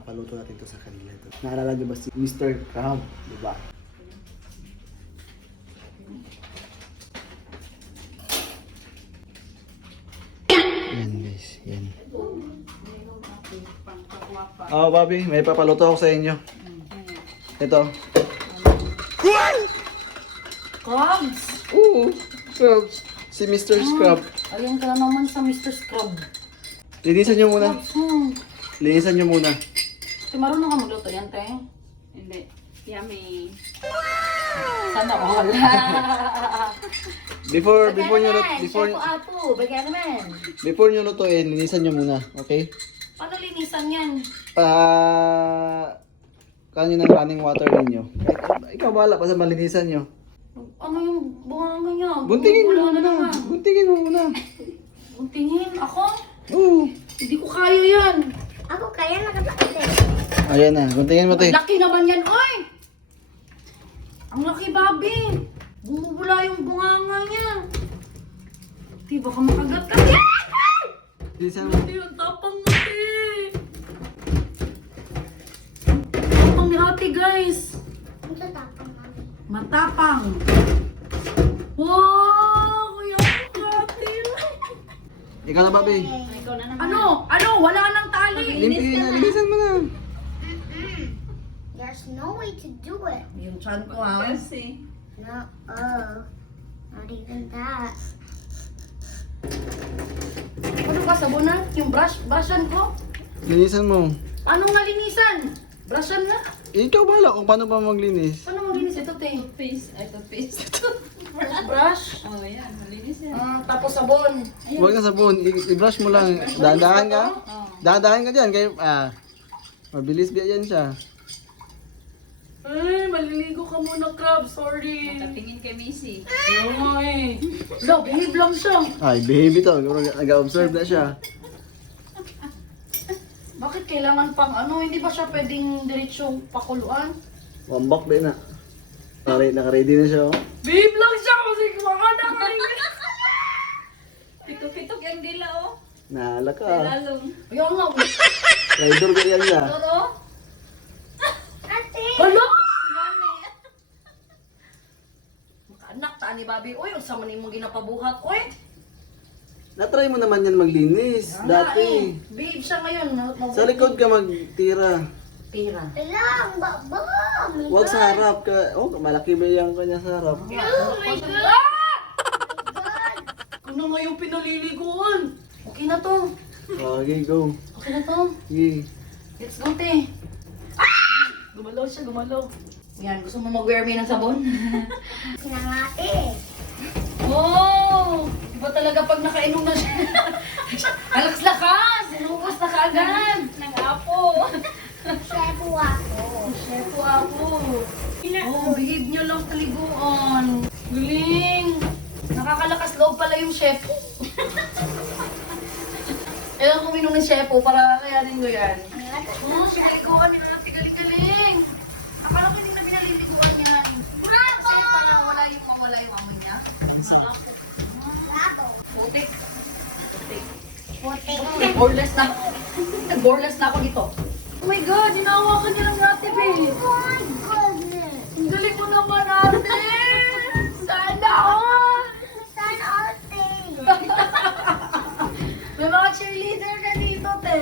papaluto natin to sa kanila. Naalala niyo ba si Mr. Crab? Diba? Yan guys, yan. Oh, Bobby, may papaluto ako sa inyo. Ito. Crabs! Oo, Crabs. Si Mr. Scrub. Ayun ka naman sa Mr. Scrub. Linisan nyo muna. Crabs, Linisan nyo muna. marunong ka magluto yan, te? Hindi. Yummy. Sana all. Before nyo lutuin, linisan nyo muna, okay? Paano linisan yan? Kanyo ng running water ninyo. Ikaw bahala pa sa malinisan nyo. Ano yung bunganga niya? Buntingin mo Wala na muna. naman. Buntingin mo muna. Buntingin? Ako? Oo. Hindi ko kaya yan. Ako kaya nakatakot eh. Ayan na, buntingin mo tayo. Laki naman yan, oy! Ang laki, Bobby. Bumubula yung bunganga niya. Di, baka makagat ka. Linisan mo. Hindi, ang tapang mo, eh. Tapang ni ate, guys. Ang tatapang mami. Matapang. Wow! Kuya ko, ate. Ikaw na, Bobby. Ikaw na naman. Ano? Wala nang tali. Linisan mo na. There's no way to do it. Yung chan ko, ha? Kasi. No, not even that. Ano ba, sabunan? Yung brushan ko? Linisan mo. Paano nga linisan? Brushan na? Ikaw bahala kung paano pa maglinis. Paano maglinis ito, te? Toothpaste. Brush. Oh, yan. Malinis yan. Tapos sabon. Huwag na sabon. I-brush mo lang. Dahan-dahan ka. Oh. Dahan-dahan ka dyan. Kaya, mabilis biya yan siya. Ay, maliligo ka muna, Crab. Sorry. Nakatingin kay Missy. Ay. No, behave lang siya. Ay, baby to. Nag-observe na siya. Bakit kailangan pang ano? Hindi ba siya pwedeng diretsong pakuluan? Wambak ba na? Naka-ready na siya. Oh. Behave lang siya kasi kumaka na Pitok-pitok yung dila, oh. Nahala ka. Lalong. Ayaw nga. Rider ka yan siya. Toro? Ate! Hala! Yummy. Makaanak ta ni Bobby. Uy, ang sama ni mong ginapabuhat. Uy! Na-try mo naman yan maglinis. Dati. Behave siya ngayon. Sa likod ka magtira. Tira. Kailang, baba! Huwag sa harap ka. Oh, malaki ba yung kanya sa harap? Oh my God! Ano nga yung pinaliliguan? Okay na to. Okay, go. Okay na to. Okay. Let's go, te. Gumalaw siya, gumalaw. Yan, gusto mo mag-wear me ng sabon? Sinangate. Oh! Iba talaga pag nakainom na siya. Alakas-lakas! Inubos na kaagad. Nang apo. Shepo ako. Chef ako. Oh, behave niyo lang sa liguan. Galing. Nakakalakas loob pala yung chef. Kailangan kuminom ng chef para kayanin ko yan. Sa liguan niya natin galing-galing. Akala ko hindi na pinaliliguan yan. Bravo! Kasi parang wala yung amoy niya. Bravo. Putik. Puti. Nag-boreless na ako. Nag-boreless na ako dito. Oh my God, hinahawakan niya lang natin, babe. Oh my goodness. Ang galing mo naman, ate. Sana all. Sana all things. May mga cheerleader na dito, te.